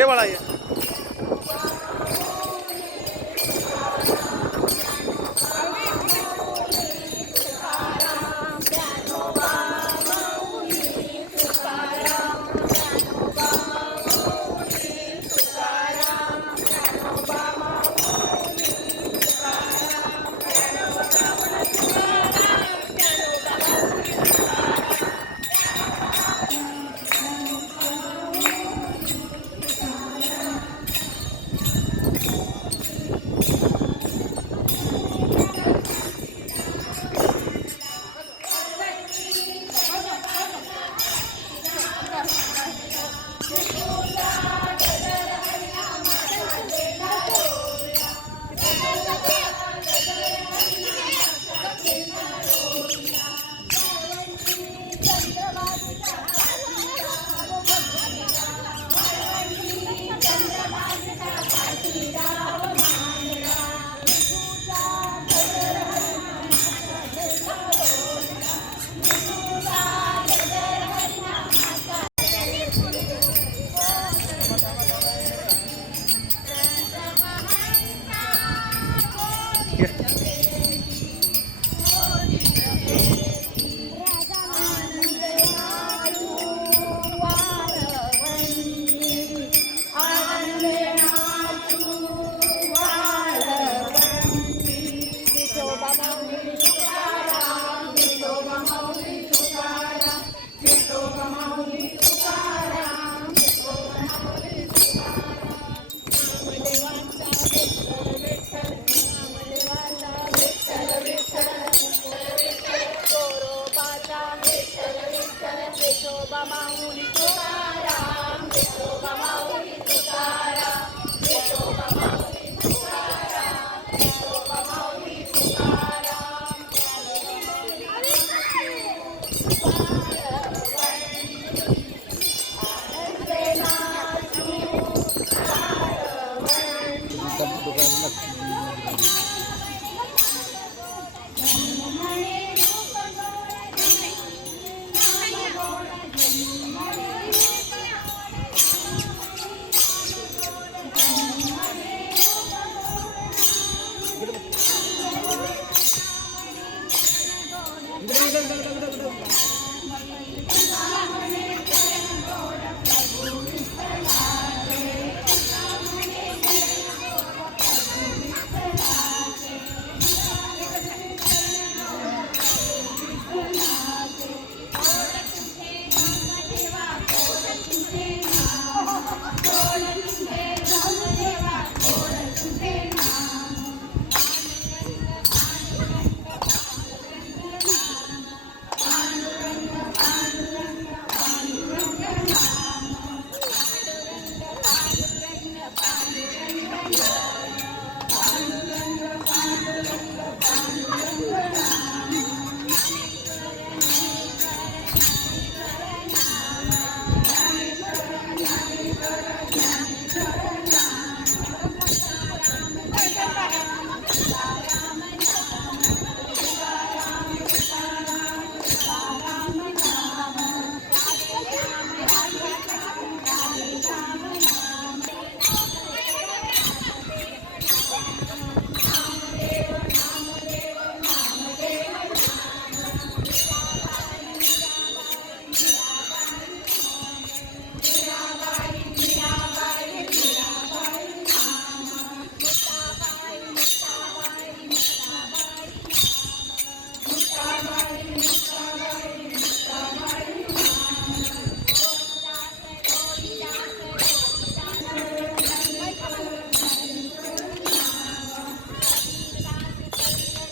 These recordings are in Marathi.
ये बाळा ये.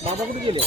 बाबा कुठे गेले?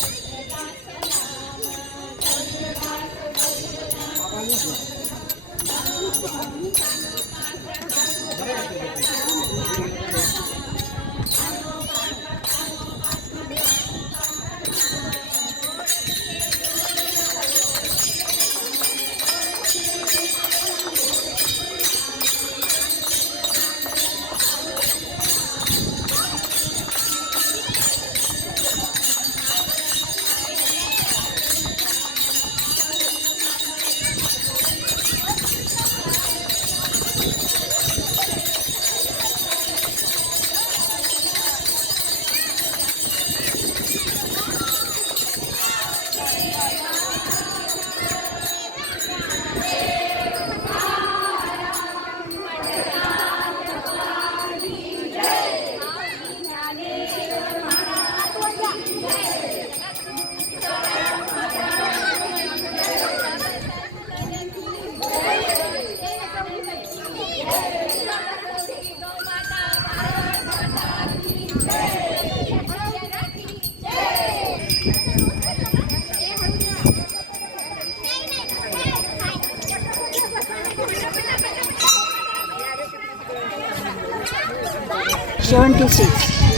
76.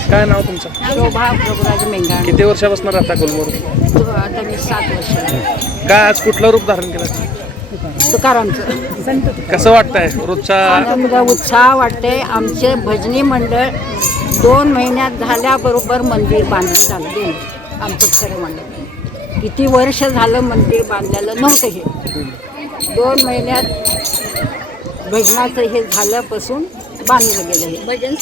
काय नाव तुमचं? शोभा प्रभुराज मेंगाण. किती वर्षापासून राहता गुलमोहर? आता मी 7 वर्ष. काय आज कुठलं रूप धारण केलं? तुकारामचं. कसं वाटतंय रोजच्या? आनंद उत्साह वाटते. आमचे भजनी मंडळ 2 महिन्यात झाल्याबरोबर मंदिर बांधलं झालं. आमचं खरं मंडळ किती वर्ष झालं मंदिर बांधलेलं नव्हतं. हे 2 महिन्यात भजनाचं हे झाल्यापासून बांधलं गेलं. हे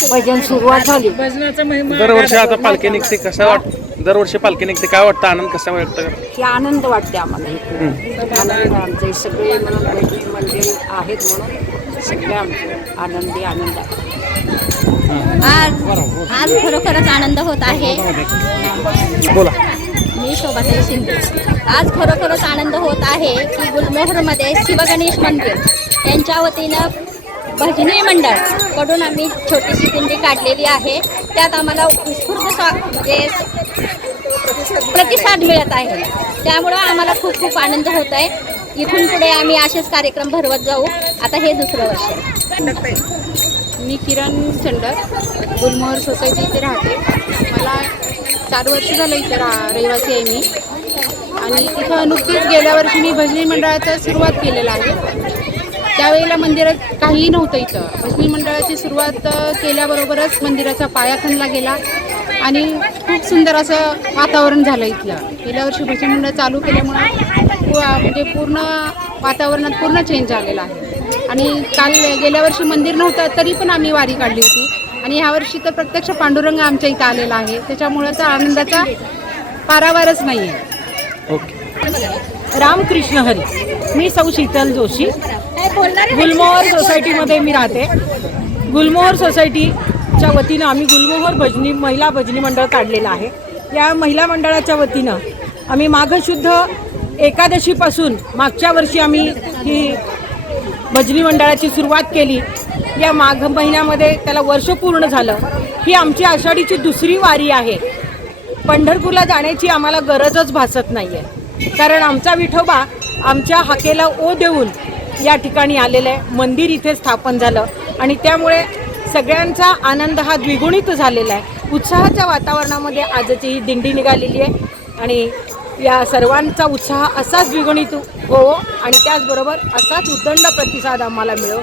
भजन सुरुवात झाली. दरवर्षी आता पालखी निघते, कसं दरवर्षी पालखी निघते, काय वाटतं? आनंद कसा वाटतं? की आनंद वाटते आम्हाला. आनंद आमचे सगळे म्हणून भजनी मंडळी आहेत म्हणून सगळे आमचे आनंदी आनंद आहे. आज खरोखरच आनंद होत आहे. बोला. मी शोभाताई शिंदे. आज खरोखरच आनंद होत आहे की गुलमोहरमध्ये शिवगणेश मंदिर यांच्या वतीनं भजनी मंडळ कडून आम्ही छोटीशी दिंडी काढलेली आहे. त्यात आम्हाला उत्स्फूर्त म्हणजे प्रतिसाद मिळत आहे. त्यामुळं आम्हाला खूप खूप आनंद होत आहे. इथून पुढे आम्ही असेच कार्यक्रम भरवत जाऊ. आता हे 2रं वर्ष आहे. मी किरण चंडक, गुलमोहर सोसायटी इथे राहते. मला 4 वर्ष झालं इथं रहिवासी आहे मी. आणि इथं नुकतीच गेल्या वर्षी मी भजनी मंडळाचं सुरुवात केलेलं आहे. त्यावेळेला मंदिरात काहीही नव्हतं. इथं भजनी मंडळाची सुरुवात केल्याबरोबरच मंदिराचा पाया खणला गेला आणि खूप सुंदर असं वातावरण झालं इथलं. गेल्या वर्षी भजनी मंडळ चालू केल्यामुळं म्हणजे पूर्ण वातावरणात पूर्ण चेंज झालेला आहे. आणि काल गेल्या वर्षी मंदिर नव्हतं तरी पण आम्ही वारी काढली होती. आणि ह्यावर्षी तर प्रत्यक्ष पांडुरंग आमच्या इथं आलेला आहे. त्याच्यामुळं तर आनंदाचा पारावारच नाही आहे. ओके. रामकृष्ण हरी. मी सौ शीतल जोशी. गुलमोहर सोसायटीमध्ये मी राहते. गुलमोहर सोसायटीच्या वतीनं आम्ही गुलमोहर महिला भजनी मंडळ काढलेलं आहे. या महिला मंडळाच्या वतीनं आम्ही माघशुद्ध एकादशीपासून मागच्या वर्षी आम्ही ही भजनी मंडळाची सुरुवात केली. या माघ महिन्यामध्ये त्याला वर्ष पूर्ण झालं. ही आमची आषाढीची 2री वारी आहे. पंढरपूरला जाण्याची आम्हाला गरजच भासत नाही आहे. कारण आमचा विठोबा आमच्या हाकेला ओ देऊन या ठिकाणी आलेलं आहे. मंदिर इथे स्थापन झालं आणि त्यामुळे सगळ्यांचा आनंद हा द्विगुणित झालेला आहे. उत्साहाच्या वातावरणामध्ये आजची ही दिंडी निघालेली आहे आणि या सर्वांचा उत्साह असाच द्विगुणित हो आणि त्याचबरोबर असाच उदंड प्रतिसाद आम्हाला मिळो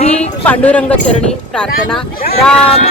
ही पांडुरंग चरणी प्रार्थना. Ram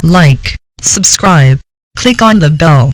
Like, subscribe, click on the bell.